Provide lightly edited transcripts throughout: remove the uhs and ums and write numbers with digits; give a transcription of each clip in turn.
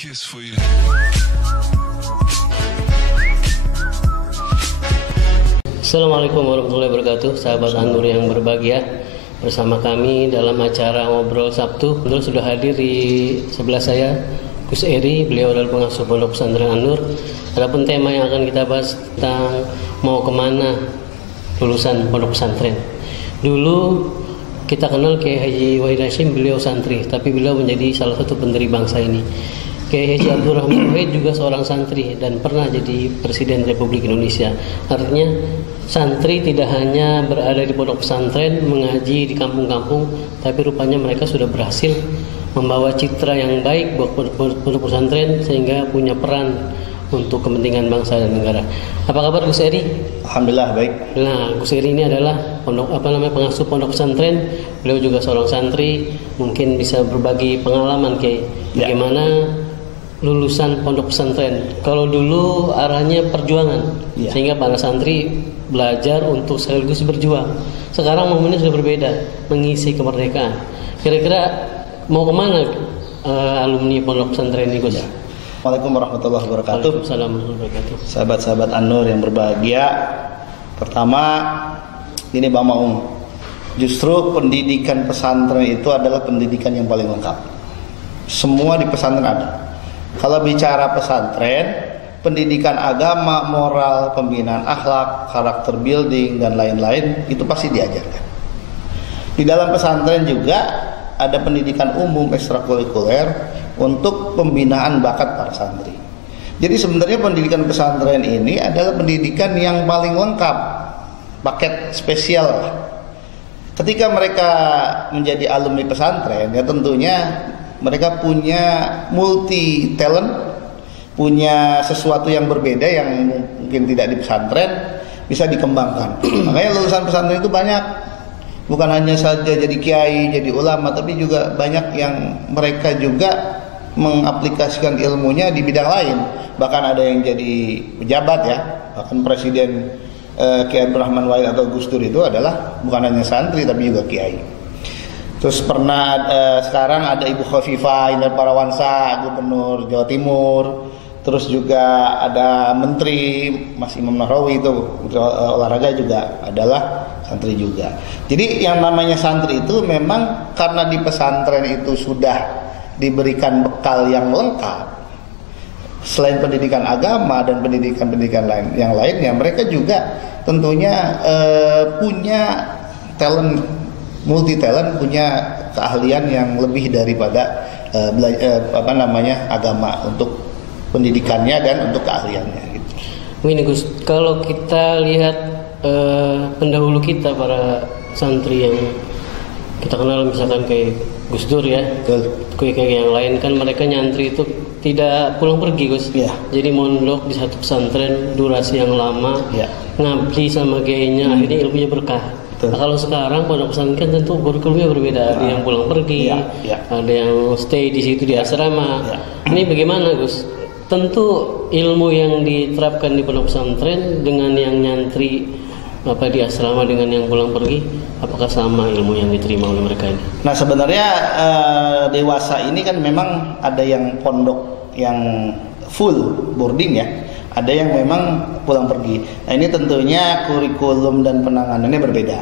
kiss for you. Assalamualaikum warahmatullahi wabarakatuh, sahabat An-Nur yang berbahagia. Bersama kami dalam acara Ngobrol Sabtu. Betul sudah hadir di sebelah saya Gus Eri, beliau adalah pengasuh Pondok Pesantren An-Nur. Adapun tema yang akan kita bahas tentang mau kemana lulusan pondok pesantren. Dulu kita kenal Kiai Haji Wahid Hasyim, beliau santri, tapi beliau menjadi salah satu pendiri bangsa ini. Kiai Haji Abdurrahman Wahid juga seorang santri dan pernah jadi Presiden Republik Indonesia. Artinya santri tidak hanya berada di pondok pesantren mengaji di kampung-kampung, tapi rupanya mereka sudah berhasil membawa citra yang baik buat pondok pesantren sehingga punya peran untuk kepentingan bangsa dan negara. Apa kabar Gus Eri? Alhamdulillah baik. Nah, Gus Eri ini adalah pengasuh pondok pesantren. Beliau juga seorang santri, mungkin bisa berbagi pengalaman Kiai. Bagaimana lulusan pondok pesantren? Kalau dulu arahnya perjuangan, sehingga para santri belajar untuk sekaligus berjuang. Sekarang momennya sudah berbeda, mengisi kemerdekaan. Kira-kira mau kemana alumni pondok pesantren ini, Gus? Assalamualaikum warahmatullahi wabarakatuh. Waalaikumsalam warahmatullahi wabarakatuh. Sahabat-sahabat An-Nur yang berbahagia. Pertama, ini Bang Maung. Justru pendidikan pesantren itu adalah pendidikan yang paling lengkap. Semua di pesantren ada. Kalau bicara pesantren, pendidikan agama, moral, pembinaan akhlak, karakter building dan lain-lain itu pasti diajarkan. Di dalam pesantren juga ada pendidikan umum ekstrakurikuler untuk pembinaan bakat para santri. Jadi sebenarnya pendidikan pesantren ini adalah pendidikan yang paling lengkap, paket spesial. Ketika mereka menjadi alumni pesantren, ya tentunya mereka punya multi talent, punya sesuatu yang berbeda yang mungkin tidak di pesantren bisa dikembangkan. Makanya lulusan pesantren itu banyak, bukan hanya saja jadi kiai, jadi ulama, tapi juga banyak yang mereka juga mengaplikasikan ilmunya di bidang lain. Bahkan ada yang jadi pejabat ya, bahkan Presiden Kiai Abdurrahman Wahid atau Gus Dur itu adalah bukan hanya santri tapi juga kiai. Terus pernah sekarang ada Ibu Khofifah Indar Parawansa, Gubernur Jawa Timur. Terus juga ada Menteri Mas Imam Nahrawi itu olahraga juga adalah santri juga. Jadi yang namanya santri itu memang karena di pesantren itu sudah diberikan bekal yang lengkap. Selain pendidikan agama dan pendidikan lain yang lainnya, mereka juga tentunya punya talent, multi talent, punya keahlian yang lebih daripada agama untuk pendidikannya dan untuk keahliannya gitu. Begini Gus, kalau kita lihat pendahulu kita para santri yang kita kenal misalkan kayak Gus Dur ya, kayak yang lain kan mereka nyantri itu tidak pulang pergi Gus. Jadi mondok di satu pesantren durasi yang lama, ngabdi sama kiainya, akhirnya ilmunya berkah. Nah, kalau sekarang pondok pesantren tentu kurikulumnya berbeda, ada yang pulang pergi, ada yang stay di situ di asrama. Ini bagaimana Gus? Tentu ilmu yang diterapkan di pondok pesantren dengan yang nyantri di asrama dengan yang pulang pergi, apakah sama ilmu yang diterima oleh mereka ini? Nah sebenarnya dewasa ini kan memang ada yang pondok yang full boarding ya, ada yang memang pulang pergi. Nah ini tentunya kurikulum dan penanganannya berbeda.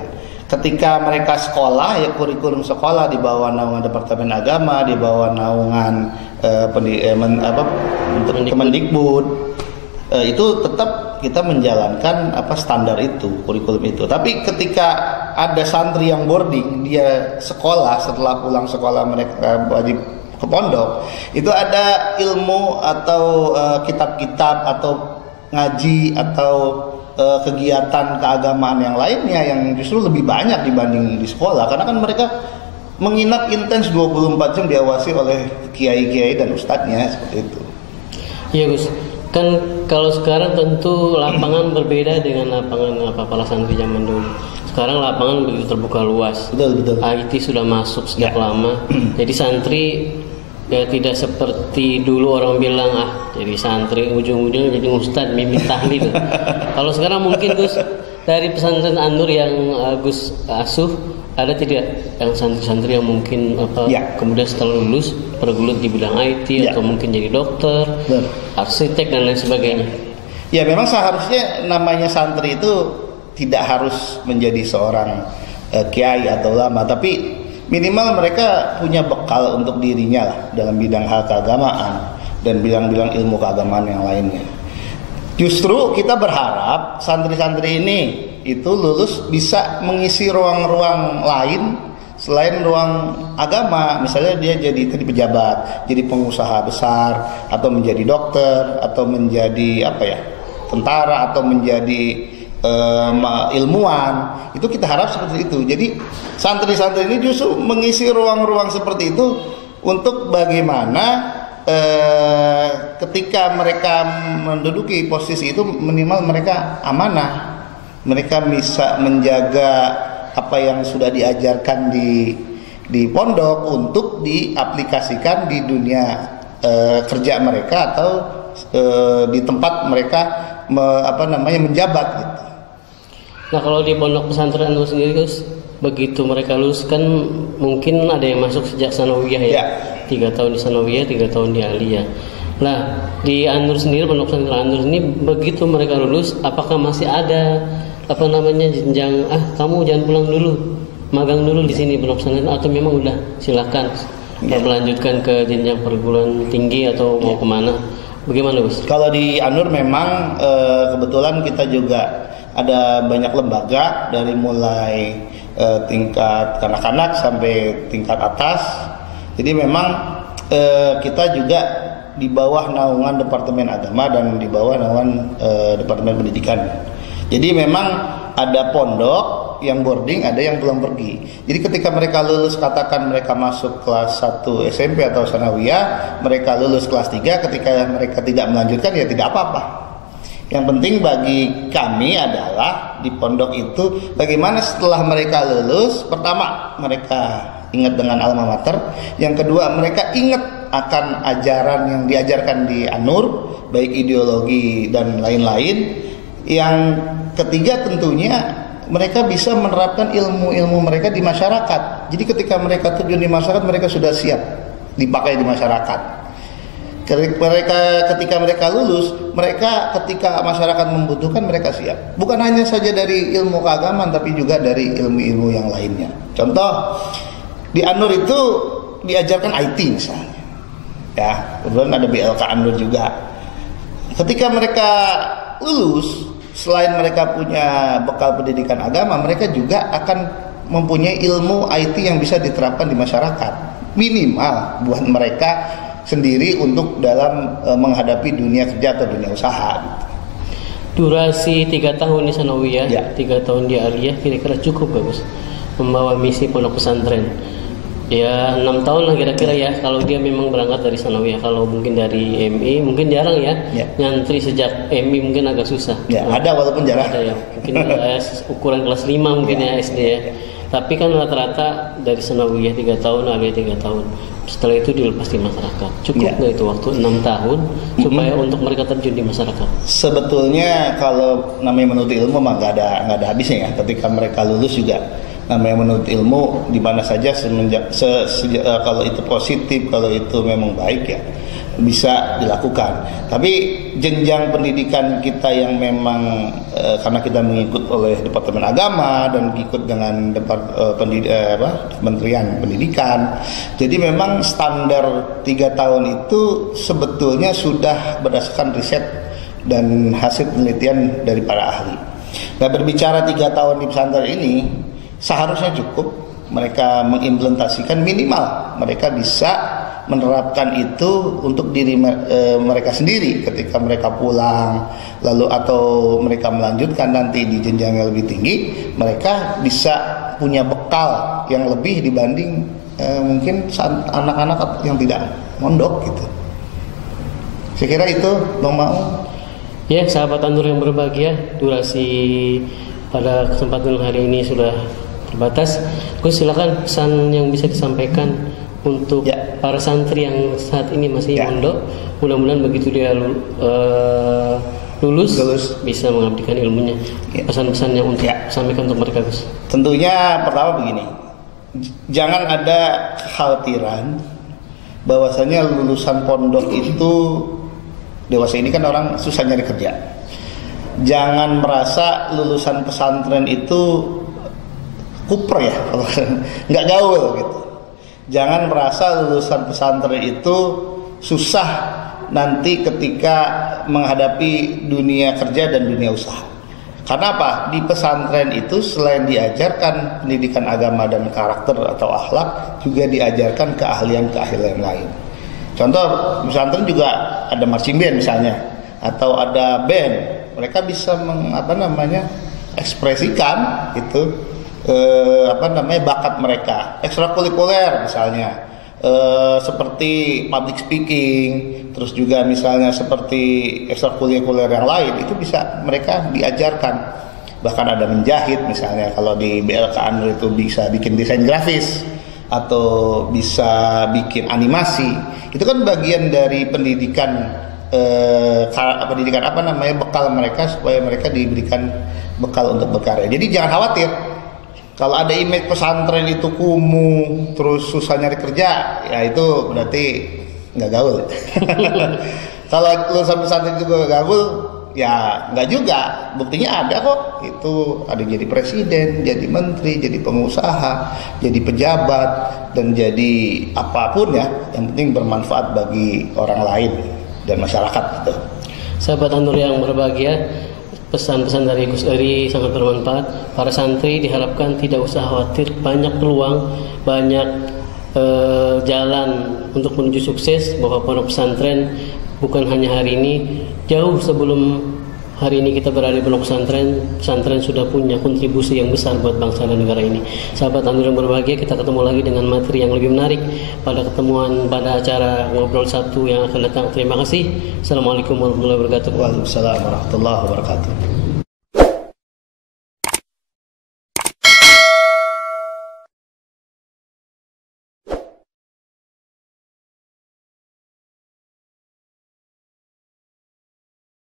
Ketika mereka sekolah, ya kurikulum sekolah di bawah naungan Departemen Agama, di bawah naungan Kemendikbud, itu tetap kita menjalankan standar itu, kurikulum itu. Tapi ketika ada santri yang boarding, dia sekolah, setelah pulang sekolah mereka wajib ke pondok, itu ada ilmu atau kitab-kitab atau ngaji atau kegiatan keagamaan yang lainnya yang justru lebih banyak dibanding di sekolah, karena kan mereka menginap intens 24 jam diawasi oleh kiai-kiai dan ustadznya seperti itu. Iya Gus, kan kalau sekarang tentu lapangan berbeda dengan lapangan para santri zaman dulu. Sekarang lapangan begitu terbuka luas. Betul. IT sudah masuk sejak lama. Jadi santri Ya tidak seperti dulu orang bilang jadi santri ujung-ujungnya jadi ustadz mimin tahlil. Kalau sekarang mungkin Gus dari pesantren An-Nur yang Gus asuh ada tidak yang santri-santri yang mungkin kemudian setelah lulus bergelut di bidang IT atau mungkin jadi dokter, arsitek dan lain sebagainya? Ya memang seharusnya namanya santri itu tidak harus menjadi seorang kiai atau ulama, tapi minimal mereka punya bekal untuk dirinya lah dalam bidang hal keagamaan dan bidang-bidang ilmu keagamaan yang lainnya. Justru kita berharap santri-santri ini itu lulus bisa mengisi ruang-ruang lain selain ruang agama. Misalnya dia jadi pejabat, jadi pengusaha besar, atau menjadi dokter, atau menjadi tentara, atau menjadi ilmuwan. Itu kita harap seperti itu. Jadi santri-santri ini justru mengisi ruang-ruang seperti itu untuk bagaimana ketika mereka menduduki posisi itu minimal mereka amanah, mereka bisa menjaga apa yang sudah diajarkan di pondok untuk diaplikasikan di dunia kerja mereka atau di tempat mereka menjabat gitu. Nah kalau di pondok pesantren An-Nur sendiri Gus, begitu mereka lulus kan mungkin ada yang masuk sejak sanawiyah ya. 3 tahun di sanawiyah, 3 tahun di aliyah. Nah di An-Nur sendiri, pondok pesantren An-Nur ini begitu mereka lulus, apakah masih ada jenjang kamu jangan pulang dulu, magang dulu di sini pondok pesantren, atau memang udah silakan melanjutkan ke jenjang perguruan tinggi atau mau kemana? Bagaimana Gus? Kalau di An-Nur memang kebetulan kita juga ada banyak lembaga dari mulai tingkat kanak-kanak sampai tingkat atas. Jadi memang kita juga di bawah naungan Departemen Agama dan di bawah naungan Departemen Pendidikan. Jadi memang ada pondok yang boarding, ada yang pulang pergi. Jadi ketika mereka lulus, katakan mereka masuk kelas 1 SMP atau sanawiyah, mereka lulus kelas 3, ketika mereka tidak melanjutkan ya tidak apa-apa. Yang penting bagi kami adalah di pondok itu bagaimana setelah mereka lulus, pertama mereka ingat dengan alma mater, yang kedua mereka ingat akan ajaran yang diajarkan di An-Nur, baik ideologi dan lain-lain. Yang ketiga tentunya mereka bisa menerapkan ilmu-ilmu mereka di masyarakat. Jadi ketika mereka terjun di masyarakat, mereka sudah siap dipakai di masyarakat. Ketika mereka lulus, mereka ketika masyarakat membutuhkan mereka siap. Bukan hanya saja dari ilmu keagamaan, tapi juga dari ilmu-ilmu yang lainnya. Contoh di An-Nur itu diajarkan IT misalnya. Ya, kemudian ada BLK An-Nur juga. Ketika mereka lulus, selain mereka punya bekal pendidikan agama, mereka juga akan mempunyai ilmu IT yang bisa diterapkan di masyarakat. Minimal buat mereka sendiri untuk dalam menghadapi dunia kerja atau dunia usaha gitu. Durasi 3 tahun di sanawiyah, 3 tahun di aliyah kira-kira cukup bagus membawa misi pondok pesantren. Ya 6 tahun lah kira-kira ya kalau dia memang berangkat dari sanawiyah. Kalau mungkin dari MI mungkin jarang ya. Nyantri sejak MI mungkin agak susah. Ada walaupun jarang. Ada ya. Mungkin ukuran kelas 5 mungkin ya SD ya. Tapi kan rata-rata dari sanawiyah 3 tahun, aliyah 3 tahun. Setelah itu dilepas di masyarakat. Cukup nggak itu waktu 6 tahun supaya untuk mereka terjun di masyarakat? Sebetulnya kalau namanya menuntut ilmu mah nggak ada habisnya ya. Ketika mereka lulus juga namanya menuntut ilmu di mana saja kalau itu positif, kalau itu memang baik ya bisa dilakukan. Tapi jenjang pendidikan kita yang memang karena kita mengikut oleh Departemen Agama dan ikut dengan Kementerian Pendidikan, jadi memang standar 3 tahun itu sebetulnya sudah berdasarkan riset dan hasil penelitian dari para ahli. Nah, berbicara 3 tahun di pesantren ini seharusnya cukup mereka mengimplementasikan, minimal mereka bisa menerapkan itu untuk diri mereka sendiri ketika mereka pulang, lalu atau mereka melanjutkan nanti di jenjang yang lebih tinggi, mereka bisa punya bekal yang lebih dibanding mungkin anak-anak yang tidak mondok gitu. Saya kira itu Bang Maung. Ya, sahabat An-Nur yang berbahagia, durasi pada kesempatan hari ini sudah terbatas. Gus, silakan pesan yang bisa disampaikan untuk para santri yang saat ini masih mondok. Mudah-mudahan begitu dia lulus bisa mengabdikan ilmunya. Pesan-pesannya untuk sampaikan untuk mereka, Gus. Tentunya pertama begini, jangan ada kekhawatiran bahwasanya lulusan pondok itu, dewasa ini kan orang susah nyari kerja. Jangan merasa lulusan pesantren itu kuper ya, nggak gaul gitu. Jangan merasa lulusan pesantren itu susah nanti ketika menghadapi dunia kerja dan dunia usaha. Karena apa? Di pesantren itu selain diajarkan pendidikan agama dan karakter atau akhlak, juga diajarkan keahlian-keahlian lain. Contoh, pesantren juga ada marching band misalnya, atau ada band. Mereka bisa ekspresikan itu bakat mereka. Ekstrakurikuler misalnya. Seperti public speaking, terus juga misalnya seperti ekstrakurikuler yang lain, itu bisa mereka diajarkan. Bahkan ada menjahit misalnya, kalau di BLK Anur itu bisa bikin desain grafis atau bisa bikin animasi. Itu kan bagian dari pendidikan bekal mereka, supaya mereka diberikan bekal untuk berkarya. Jadi jangan khawatir kalau ada image pesantren itu kumuh, terus susah nyari kerja, ya itu berarti nggak gaul. Kalau lulusan pesantren juga nggak gaul, ya nggak juga. Buktinya ada kok. Itu ada jadi presiden, jadi menteri, jadi pengusaha, jadi pejabat, dan jadi apapun ya. Yang penting bermanfaat bagi orang lain dan masyarakat gitu. Sahabat An-Nur yang berbahagia, pesan-pesan dari Gus Eri sangat bermanfaat. Para santri diharapkan tidak usah khawatir, banyak peluang, banyak jalan untuk menuju sukses. Bahwa pondok pesantren bukan hanya hari ini, jauh sebelum hari ini kita berada di pondok pesantren, pesantren sudah punya kontribusi yang besar buat bangsa dan negara ini. Sahabat An-Nur yang berbahagia, kita ketemu lagi dengan materi yang lebih menarik pada acara Ngobrol Sabtu yang akan datang. Terima kasih. Assalamualaikum warahmatullahi wabarakatuh. Waalaikumsalam warahmatullahi wabarakatuh.